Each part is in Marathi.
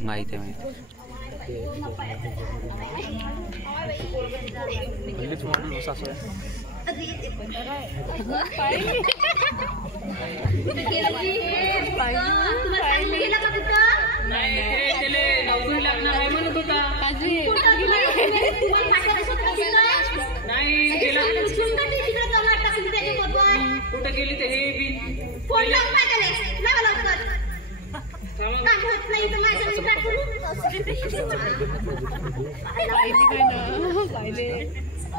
माहिती आहे हल्लीच मॉडेल सासू नोकरी लागणार आहे म्हणत होता नाही गेला कुठं गेली ते हे बी फोन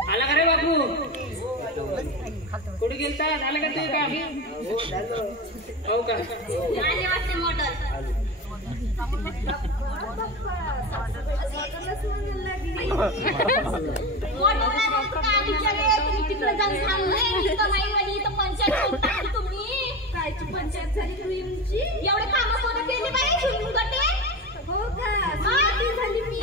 आला का रे बाबू कुठे गेलता झालं का ते काम हो का पंचायत झाली तुमची एवढे काम कोण केली बाई गटे हो का झाली मी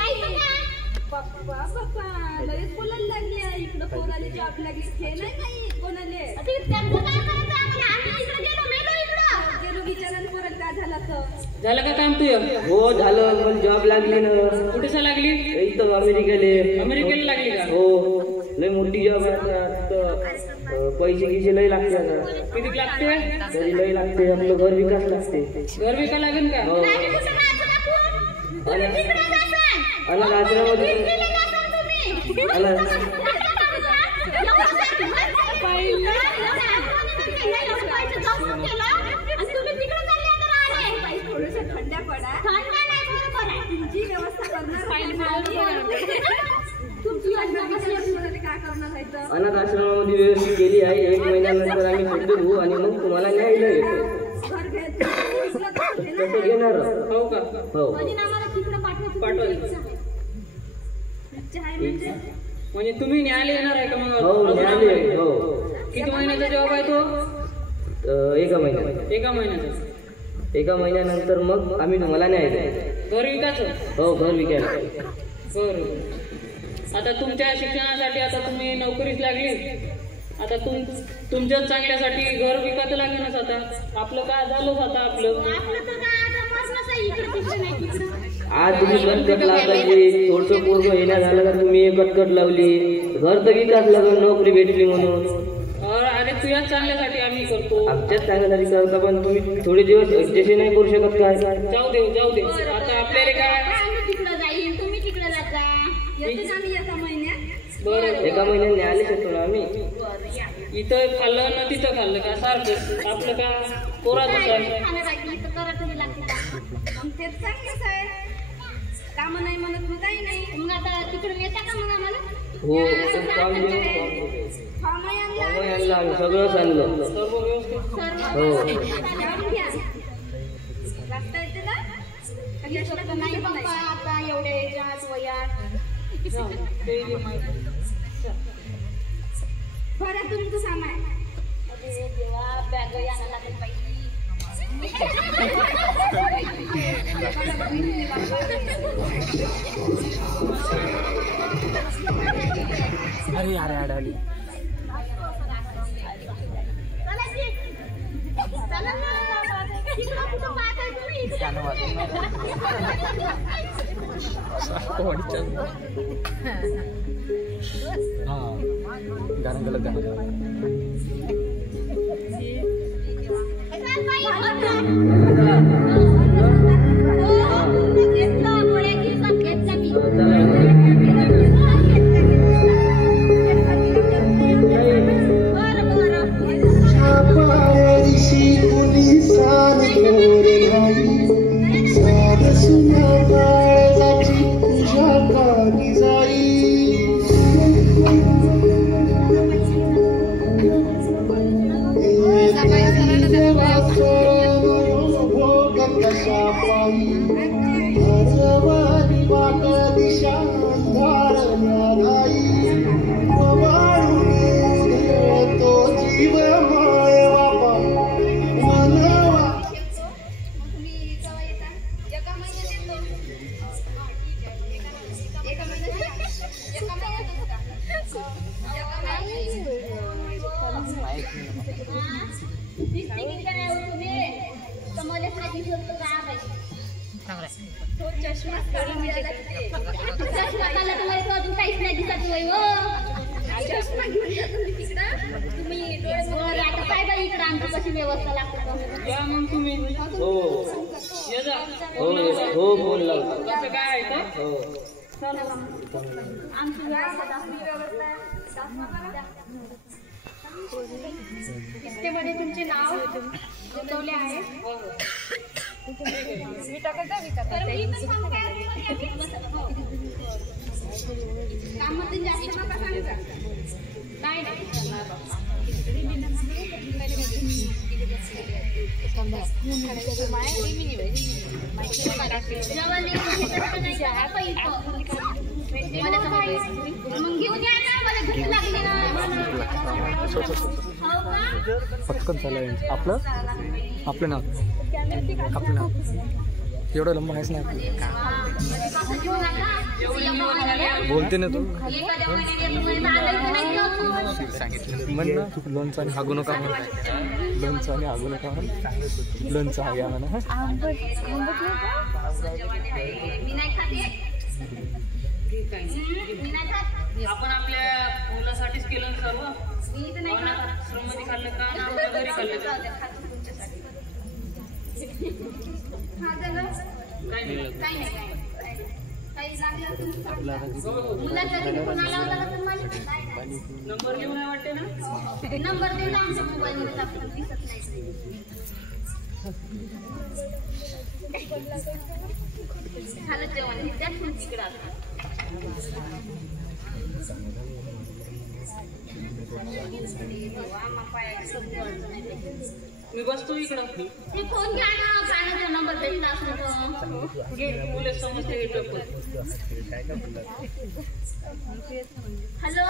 पप्पा पप्पा लगेच बोलायला लागली इकडे पोराला जॉब लागली हे नाही कोणाले त्यांचं काय करायचं आम्हाला आम्ही इकडे गेलो मेलो इकडे गेलो विचारायला परत काय झालं तर झालं का काम तुझं हो झालं मला जॉब लागली ना कुठे लागली इथं अमेरिकेला लागली का हो लय मोठी जॉब आहे पैसे गिसे लय लागते आता किती लागते तरी लय लागते आपलं घर विकास लागते घर विका लागेल का अलग आश्रमामध्ये अलग अनाथ आश्रमामध्ये व्यवस्थित केली आहे 1 महिन्यानंतर आम्ही सिद्ध होऊ आणि मग तुम्हाला न्यायला येतो तसं घेणार हो का हो म्हणजे तुम्ही न्यायालय येणार आहे का मग हो न्यायालय हो किती महिन्याचा जॉब आहे तो 1 महिन्यात 1 महिन्याचा 1 महिन्यानंतर मग आम्ही तुम्हाला न्यायला घर विकायचं हो घर विकायला बरोबर आता तुमच्या शिक्षणासाठी आता तुम्ही नोकरीच लागली आता तुमच्या चांगल्यासाठी घर विकायचं लागेलच आता आपलं काय झालंच आता आपलं आज तुम्ही कटकट लावली थोडस पोरग येण्या झालं का तुम्ही कटकट लावली घर तर विकास लागल नोकरी भेटली म्हणून अरे तुझ्याच चांगल्यासाठी आम्ही करतो आमच्याच चांगल्यासाठी करतो पण तुम्ही थोडे दिवस ऍडजस्ट नाही करू शकत काय जाऊ दे आता आपल्याला काय बरं 1 महिन्यात न्यायालय शकतो ना आम्ही इथं खाल्लं ना तिथं खाल्लं का सारखं आपलं का पोराचं काय काम नाही म्हणत मग काही नाही मग आता तिकडे येता का मग आम्हाला हो आणलं आम्ही सगळंच आणलं सर्व व्यवस्थित हो नाही बाबा आता एवढे जास्त वयात बरं तुमचं सामान अरे देवा बॅग यायला लागेल बाई अरे अरे अडाली हाँ गाना गलत गाना तुम्ही समोर चष्मा काढला तुम्हाला तो अजून काहीच नाही दिसत होय हो. चष्मा घेऊन या तुम्ही तिकडं. तुम्ही डोळे आता काय बाई इकडं आमची कशी व्यवस्था लागते. या मग तुम्ही हो ये जा. हो फोन लावतो. कसं काय आहे का? हो आमची व्यवस्था लिस्टेमध्ये तुमचे नाव नोंदवले आहे. कामामध्ये जास्त नका सांगा. नाही मग घेऊन या ना. मला भूक लागली ना. हो का? पटकन चालू आपलं नाव एवढं लंब आहेच नाही. बोलते ना तू म्हण ना लोणचं आणि हागू नका म्हण. लोणचं आणि हागू नका म्हण. लोणचं हाग्या म्हणा. आपण आपल्या मुलासाठीच केलं सर्व. श्रममध्ये खाल्लं का घरी खाल्लं का? नंबर लिहून आहे वाटते ना. नंबर देऊन आमच्या मोबाईलमध्ये टाकून दिसत नाही. झालं जेवण त्याच तिकडं. मी बसतो इकडं. ते फोन घ्या ना. पाण्याचा नंबर भेटला असं मुले समजते. हॅलो.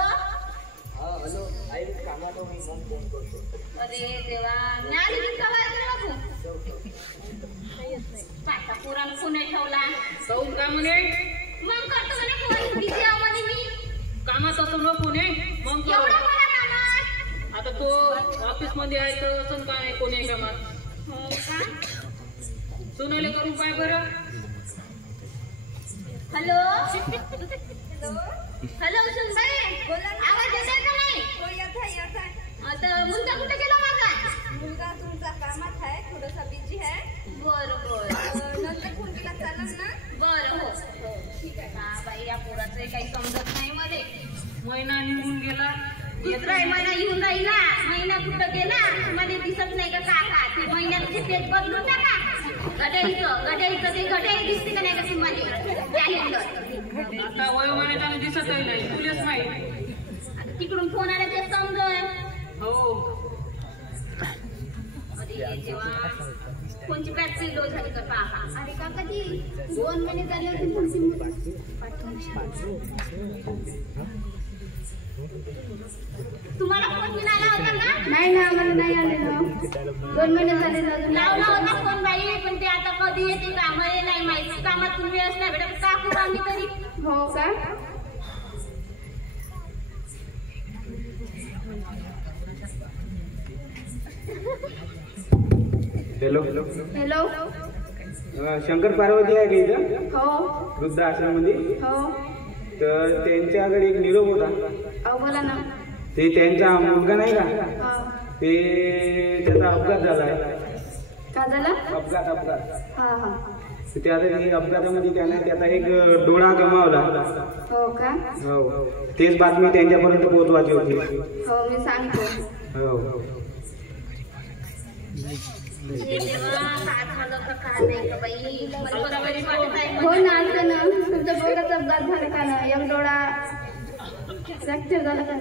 हॅलो आई कामात मी मग फोन करतो. अरे देवा नाही का बाबू. पाटा पुराण पुणे ठेवला. जाऊन काय म्हणे मग करतो म्हणे फोन. बिझी आहे म्हणे मी. कामात असं न पुणे मग एवढं करू. मला कामात. आता तो ऑफिस मध्ये आहे तर असं काय नाही कोणी कामात. हो का? सोनाले करू काय बरं. हॅलो. हॅलो सुनबाई. आवाज येत आहे का नाही. आता मुलगा कुठे गेला माझा. मुलगा तुमचा कामात आहे. थोडासा बिझी आहे. बरं बरं नंतर फोन केला चालेल ना. बरं हो ठीक आहे. हा बाई या पोराचं काही समजत नाही मध्ये. महिना निघून गेला. दुसरा महिना येऊन राहिला. महिना कुठं गेला मला दिसत नाही का. काका ते महिन्याचे पेज बदलू टाका. गड्याईचं ते गड्याई दिसते का नाही का तुम्हाला कॅलेंडर. आता वयोमानाने दिसतही नाही. तुलेच माहिती. आता तिकडून फोन आला ते समजोय. हो अरे जेव्हा फोनची बॅटरी लो झाली का काका. अरे काकाजी 2 महिने झाले होते तुमची. तुम्हाला फोन मिळाला होता का. नाही ना आम्हाला नाही आलेलं. 2 महिने झाले अजून. लावला होता फोन बाई पण ते आता कधी येते का मला नाही माहिती. कामातून वेळच नाही भेटत. का करू आम्ही तरी. हो का. Hello hello. शंकर पार्वती आहे का इथं हो वृद्ध आश्रममध्ये. हो. तर त्यांच्याकडे एक निरोप होता. अहो बोला ना. ते त्यांचा मुलगा नाही का. हा. ते त्याचा अपघात झाला आहे. का झालं. अपघात. हा हा. तर त्या अपघातामध्ये त्याने त्याचा एक डोळा गमावला. हो का. हो तेच बातमी त्यांच्यापर्यंत पोहोचवायची होती. हो मी सांगतो. हो हो ना आलतं ना. तुमच्या डोळ्याचा अपघात झाला का ना. एक डोळा फ्रॅक्चर झाला का.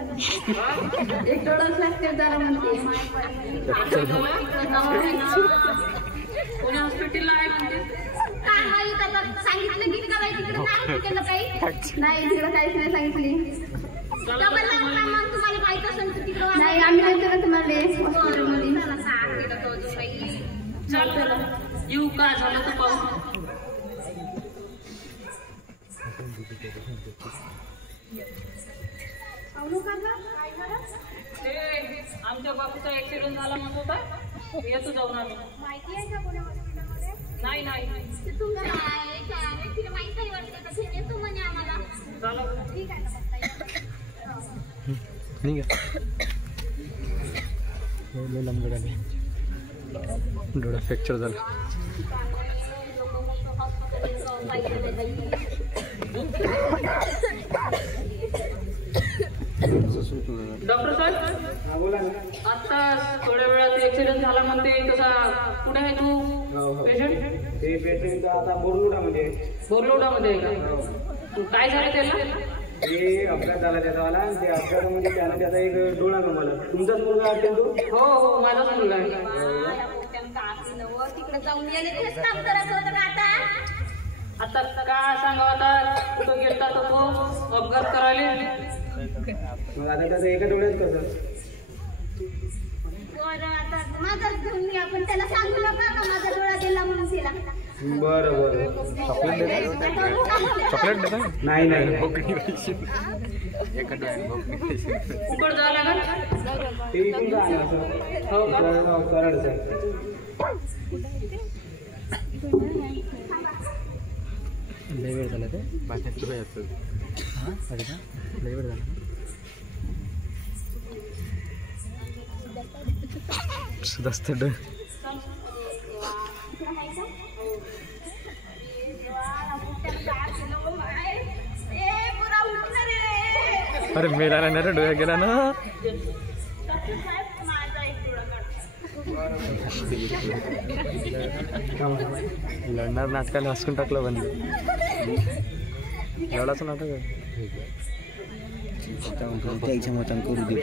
एक डोळा फ्रॅक्चर झाला म्हणते. कोणी हॉस्पिटलला आहे म्हणजे सांगितलं की का बाई तिकडे काय केलं काही. नाही तिकडं काहीच नाही सांगितली. डबल लावता मग तुम्हाला माहित असेल तर तिकडं. नाही आम्ही नाही केलं तुम्हाला हॉस्पिटलमध्ये. चालतं येऊ का झालं तर पाहू. ते आमच्या बापूचा ऍक्सिडेंट झाला म्हणत होता. येतो जाऊन आम्ही. माहिती आहे का कोणी हॉस्पिटलमध्ये. नाही तुमचं काय ठीक आहे. लंबड आली, डोळा फ्रॅक्चर झाला. डॉक्टर साहेब, आता थोड्या वेळात ऍक्सिडेंट झाला म्हणते, कसा कुठे आहे तू पेशंट? ते पेशंट आता बोरलुडामध्ये बोरलोडामध्ये आहे का? काय झालं त्याला? ते अपघात झाला त्याचावाला. ते अपघातामध्ये त्याला त्याचा एक डोळा गमावला. तुमचाच मुलगा असेल तो? हो हो, माझाच मुलगा आहे. तिकडे जाऊन गेले तेच काम करायचं होतं का आता? आता काय सांगावं, आता कुठं गेलता तर तो अपघात करायला. मग आता त्याचं एका डोळ्यात कसं? बरं, आता माझाच घेऊन मी आपण त्याला सांगू नका का माझा डोळा गेला म्हणून तिला. बरं बरं. चॉकलेट देता? नाही नाही, एका डोळ्यात कुठं झाला का? ते इथून जा ना असं. हो का? सरळ सर. लय वेळ झाला ते बाकी हां अरे का लय वेळ झाला. जास्त अरे मेला नाही रे, डोळ्या गेला ना. लढणार नाटकाला हसकून टाकलं बंद. एवढाच नाटक आहे. त्याच्या मतान करू दे.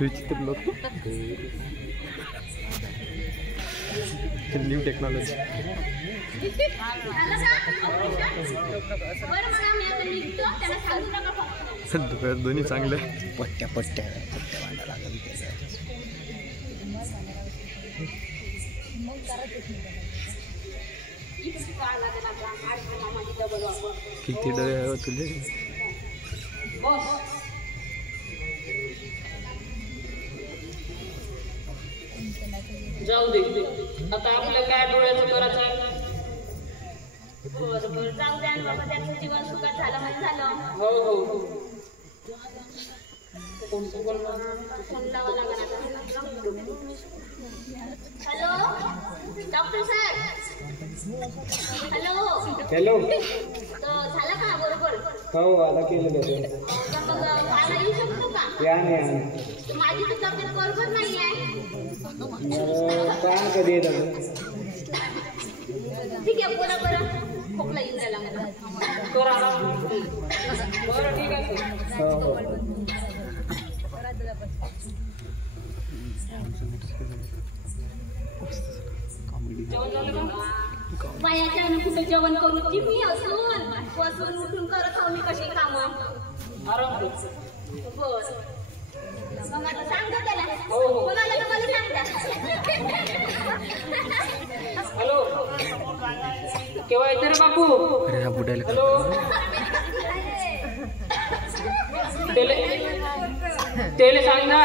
विचित्र लोक, न्यू टेक्नॉलॉजी. दोन्ही चांगले. पट्ट्या पट्ट्या किती डोळे आहे तुले? जाऊ दे, आता आपल्या काय डोळ्याचं करायचं आहे? बरोबर, जाऊ द्या बाबा, त्याचं जीवन सुखात झालं म्हणजे झालं. हो हो, फोन लावा लागेल आता. हॅलो डॉक्टर साहेब. Hello hello. झालं का बरोबर? हो आता केलं त्याचं. मग मला येऊ शकतो का? या नाही. माझी तर तब्येत बरोबर नाही आहे. काय कधी येतं? ठीक आहे, बोला बरं. खोकला येऊन राहिला मला. बरं ठीक आहे. हो हो. बायाच्या कुठे जेवण करू ती मी असून बसून उठून करत आहो मी कशी कामं. आराम कर. बर, मग आता सांगा त्याला. हो, हो. कोणाला तर मला सांगता. हॅलो, केव्हा येते रे बापू? अरे हा बुडायला. हॅलो, तेले सांग ना,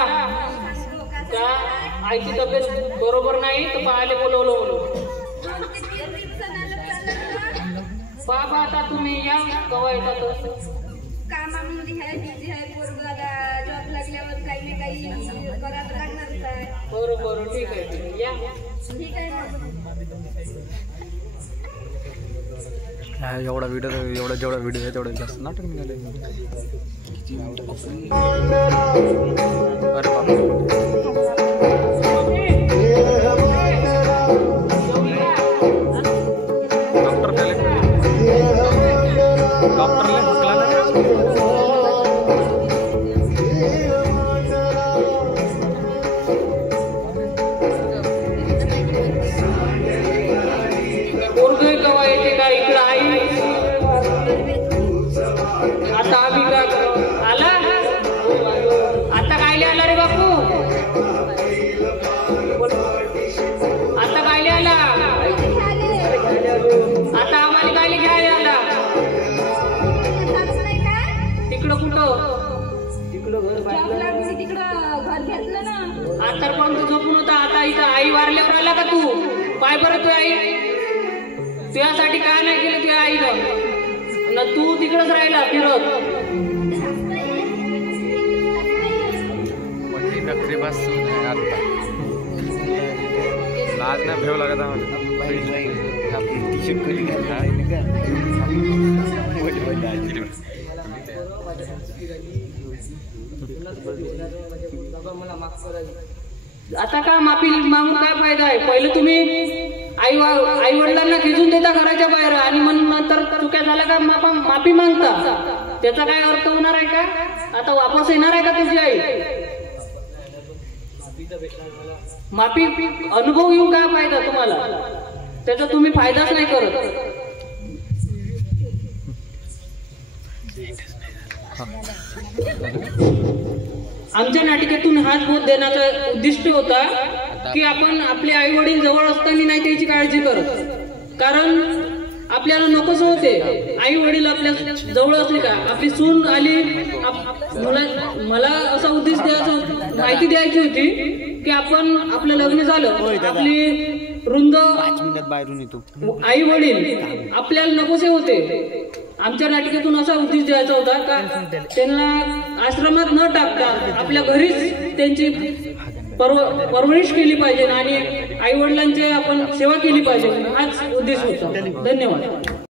त्या आईची तब्येत बरोबर नाही तर पाहायला बोलवलं म्हणून. बाबा आता तुम्ही या, केव्हा येतात? कामामध्ये आहे, बिझी आहे पोरगं. आता जॉब लागल्यावर काही ना काही करावं लागणारच आहे. बरं बरं ठीक आहे, या. ठीक आहे मग. एवढा व्हिडिओ, एवढा जेवढा व्हिडिओ आहे तेवढं जास्त नाटक निघाले. अरे डॉक्टरला हकला ना. पोरगं केव्हा येते का इकडं? आई आता आम्ही का आला? आता कायले आला रे बापू? आता कायले आला? आता आम्हाला कायले घ्यायला आला? तिकडं कुठं? घर घेतलं ना. आता पण तू झोपून होता, आता इथं आई वारल्यावर आला का तू? पाय बरं तू आई, तुझ्यासाठी काय नाही केलं तुझ्या आईनं? तू तिकडच राहिला फिरत. बस आता लाज ना भेव लागत आम्हाला आता का माफी मागून काय फायदा आहे? पहिले तुम्ही आई वडिलांना खिचून देता घराच्या बाहेर आणि मग नंतर चुक्या झाल्या का माफी मागता. त्याचा काय अर्थ होणार आहे का? आता वापस येणार आहे का तुझी आई? माफी अनुभव येऊन काय फायदा तुम्हाला? त्याचा तुम्ही फायदाच नाही करत. आमच्या नाटिकेतून हाच बोध देण्याचा उद्दिष्ट होता की आपण आपले आई वडील जवळ असताना नाही त्याची काळजी करत. कारण आपल्याला नकोच होते आई वडील आपल्या जवळ असले का आपली सून आली. मला असा उद्देश द्यायचा, माहिती द्यायची होती की आपण आपलं लग्न झालं, आपली वृंद आई वडील आपल्याला नकोसे होते. आमच्या नाटिकेतून असा उद्देश द्यायचा होता का त्यांना आश्रमात न टाकता आपल्या घरीच त्यांची परवरिश केली पाहिजे आणि आई वडिलांची आपण सेवा केली पाहिजे. हाच उद्देश होता. धन्यवाद.